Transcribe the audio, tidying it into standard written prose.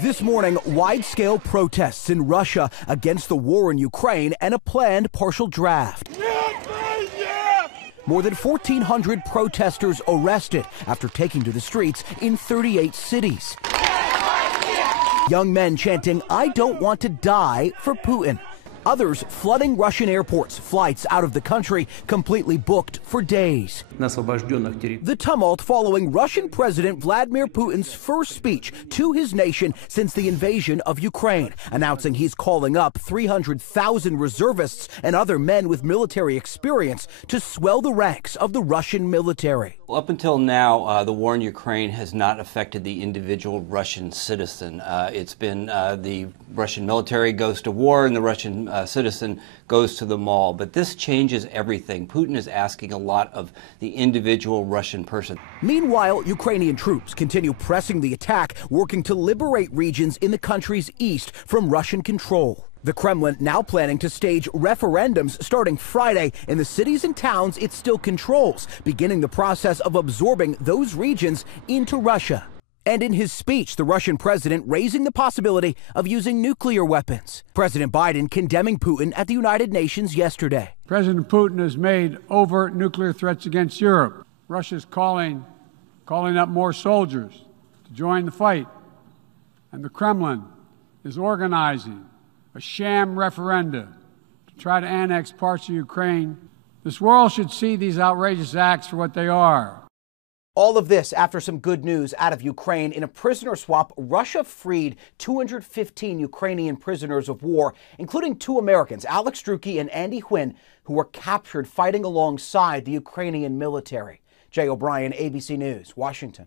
This morning, wide-scale protests in Russia against the war in Ukraine and a planned partial draft. More than 1,400 protesters arrested after taking to the streets in 38 cities. Young men chanting, "I don't want to die," for Putin. Others flooding Russian airports, flights out of the country completely booked for days. The tumult following Russian President Vladimir Putin's first speech to his nation since the invasion of Ukraine, announcing he's calling up 300,000 reservists and other men with military experience to swell the ranks of the Russian military. Up until now, the war in Ukraine has not affected the individual Russian citizen. It's been the Russian military goes to war and the Russian citizen goes to the mall. But this changes everything. Putin is asking a lot of the individual Russian person. Meanwhile, Ukrainian troops continue pressing the attack, working to liberate regions in the country's east from Russian control. The Kremlin now planning to stage referendums starting Friday in the cities and towns it still controls, beginning the process of absorbing those regions into Russia. And in his speech, the Russian president raising the possibility of using nuclear weapons. President Biden condemning Putin at the United Nations yesterday. President Putin has made overt nuclear threats against Europe. Russia's calling up more soldiers to join the fight. And the Kremlin is organizing a sham referenda to try to annex parts of Ukraine. This world should see these outrageous acts for what they are. All of this after some good news out of Ukraine. In a prisoner swap, Russia freed 215 Ukrainian prisoners of war, including 2 Americans, Alex Drueke and Andy Huynh, who were captured fighting alongside the Ukrainian military. Jay O'Brien, ABC News, Washington.